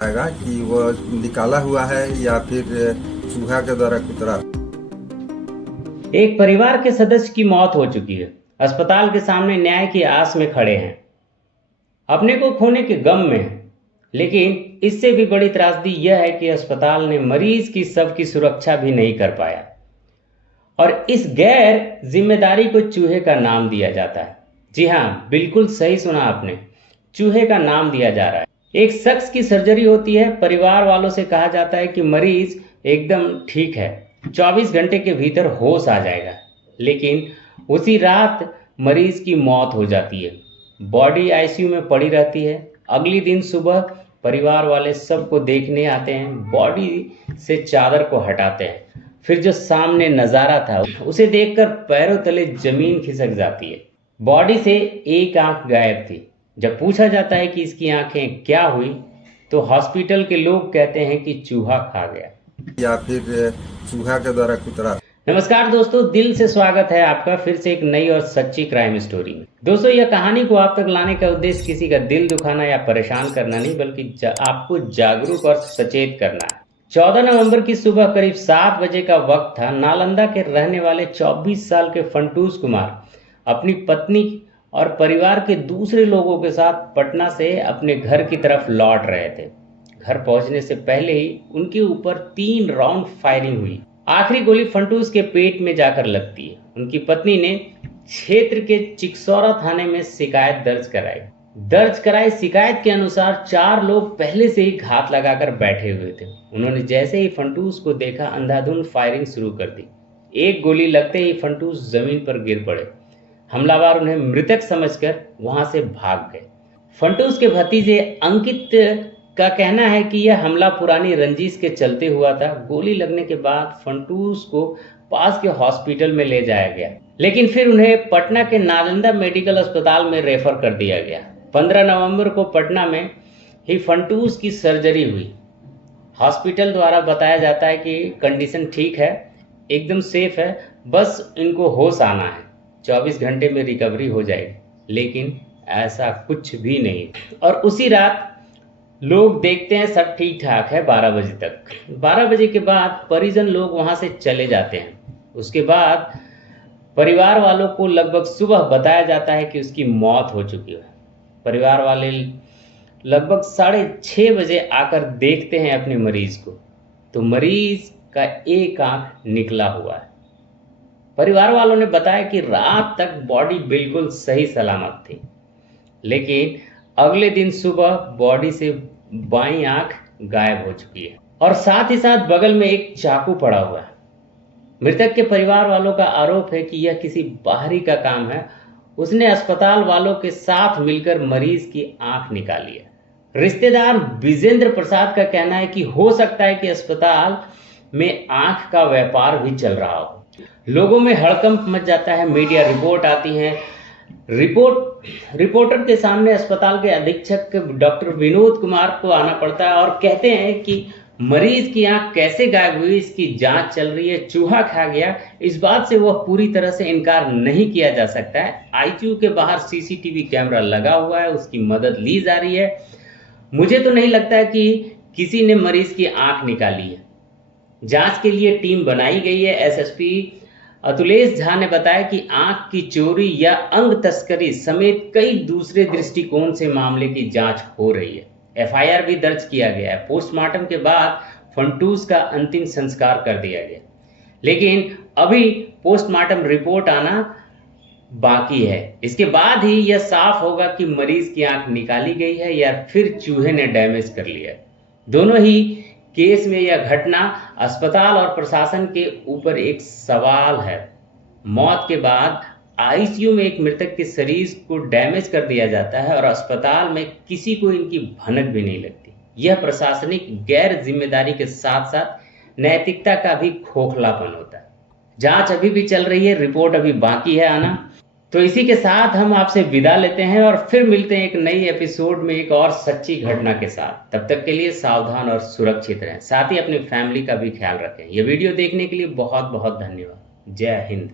आएगा कि वो निकाला हुआ है या फिर चूहा के द्वारा कुतरा। एक परिवार के सदस्य की मौत हो चुकी है। अस्पताल के सामने न्याय की आस में खड़े हैं, अपने को खोने के गम में हैं। लेकिन इससे भी बड़ी त्रासदी यह है कि अस्पताल ने मरीज की शव की सुरक्षा भी नहीं कर पाया और इस गैर जिम्मेदारी को चूहे का नाम दिया जाता है। जी हाँ, बिल्कुल सही सुना आपने, चूहे का नाम दिया जा रहा है। एक शख्स की सर्जरी होती है, परिवार वालों से कहा जाता है कि मरीज एकदम ठीक है, 24 घंटे के भीतर होश आ जाएगा। लेकिन उसी रात मरीज की मौत हो जाती है, बॉडी आईसीयू में पड़ी रहती है। अगली दिन सुबह परिवार वाले सबको देखने आते हैं, बॉडी से चादर को हटाते हैं। फिर जो सामने नज़ारा था उसे देखकर पैरों तले जमीन खिसक जाती है। बॉडी से एक आंख गायब थी। जब पूछा जाता है कि इसकी आंखें क्या हुई, तो हॉस्पिटल के लोग कहते हैं कि चूहा खा गया या फिर चूहा के द्वारा कुतरा। नमस्कार दोस्तों, दिल से स्वागत है आपका फिर से एक नई और सच्ची क्राइम स्टोरी में। दोस्तों, यह कहानी को आप तक लाने का उद्देश्य किसी का दिल दुखाना या परेशान करना नहीं, बल्कि आपको जागरूक और सचेत करना है। 14 नवंबर की सुबह करीब 7 बजे का वक्त था। नालंदा के रहने वाले 24 साल के फंटूस कुमार अपनी पत्नी और परिवार के दूसरे लोगों के साथ पटना से अपने घर की तरफ लौट रहे थे। घर पहुंचने से पहले ही उनके ऊपर 3 राउंड फायरिंग हुई। आखिरी गोली फंटूस के पेट में जाकर लगती है। उनकी पत्नी ने क्षेत्र के चिकसौरा थाने में शिकायत दर्ज कराई। शिकायत के अनुसार 4 लोग पहले से ही घात लगाकर बैठे हुए थे। उन्होंने जैसे ही फंटूस को देखा, अंधाधुंध फायरिंग शुरू कर दी। एक गोली लगते ही फंटूस जमीन पर गिर पड़े। हमलावर उन्हें मृतक समझकर वहां से भाग गए। फंटूस के भतीजे अंकित का कहना है कि यह हमला पुरानी रंजिश के चलते हुआ था। गोली लगने के बाद फंटूस को पास के हॉस्पिटल में ले जाया गया, लेकिन फिर उन्हें पटना के नालंदा मेडिकल अस्पताल में रेफर कर दिया गया। 15 नवंबर को पटना में ही फंटूस की सर्जरी हुई। हॉस्पिटल द्वारा बताया जाता है कि कंडीशन ठीक है, एकदम सेफ है, बस इनको होश आना है, 24 घंटे में रिकवरी हो जाएगी। लेकिन ऐसा कुछ भी नहीं। और उसी रात लोग देखते हैं सब ठीक ठाक है 12 बजे तक। 12 बजे के बाद परिजन लोग वहां से चले जाते हैं। उसके बाद परिवार वालों को लगभग सुबह बताया जाता है कि उसकी मौत हो चुकी है। परिवार वाले लगभग 6:30 बजे आकर देखते हैं अपने मरीज को, तो मरीज का एक आंख निकला हुआ है। परिवार वालों ने बताया कि रात तक बॉडी बिल्कुल सही सलामत थी, लेकिन अगले दिन सुबह बॉडी से बाईं आंख गायब हो चुकी है और साथ ही साथ बगल में एक चाकू पड़ा हुआ है। मृतक के परिवार वालों का आरोप है कि यह किसी बाहरी का काम है। उसने अस्पताल वालों के साथ मिलकर मरीज की आंख निकाली है। रिश्तेदार विजेंद्र प्रसाद का कहना है कि हो सकता है कि अस्पताल में आंख का व्यापार भी चल रहा हो। लोगों में हड़कंप मच जाता है। मीडिया रिपोर्ट आती है। रिपोर्टर के सामने अस्पताल के अधीक्षक डॉक्टर विनोद कुमार को आना पड़ता है और कहते हैं कि मरीज की आंख कैसे गायब हुई, इसकी जांच चल रही है, चूहा खा गया, इस बात से वह पूरी तरह से इनकार नहीं किया जा सकता है। आईसीयू के बाहर सीसीटीवी कैमरा लगा हुआ है, उसकी मदद ली जा रही है। मुझे तो नहीं लगता है कि किसी ने मरीज की आंख निकाली है। जांच के लिए टीम बनाई गई है। एसएसपी अतुलेश झा ने बताया कि आंख की चोरी या अंग तस्करी समेत कई दूसरे दृष्टिकोण से मामले की जांच हो रही है। एफआईआर भी दर्ज किया गया है। पोस्टमार्टम के बाद फंटूस का अंतिम संस्कार कर दिया गया, लेकिन अभी पोस्टमार्टम रिपोर्ट आना बाकी है। इसके बाद ही यह साफ होगा कि मरीज की आंख निकाली गई है या फिर चूहे ने डैमेज कर लिया। दोनों ही केस में यह घटना अस्पताल और प्रशासन के ऊपर एक सवाल है। मौत के बाद आईसीयू में एक मृतक के शरीर को डैमेज कर दिया जाता है और अस्पताल में किसी को इनकी भनक भी नहीं लगती। यह प्रशासनिक गैर जिम्मेदारी के साथ साथ नैतिकता का भी खोखलापन होता है। जांच अभी भी चल रही है, रिपोर्ट अभी बाकी है आना। तो इसी के साथ हम आपसे विदा लेते हैं और फिर मिलते हैं एक नई एपिसोड में एक और सच्ची घटना के साथ। तब तक के लिए सावधान और सुरक्षित रहें, साथ ही अपनी फैमिली का भी ख्याल रखें। यह वीडियो देखने के लिए बहुत बहुत धन्यवाद। जय हिंद।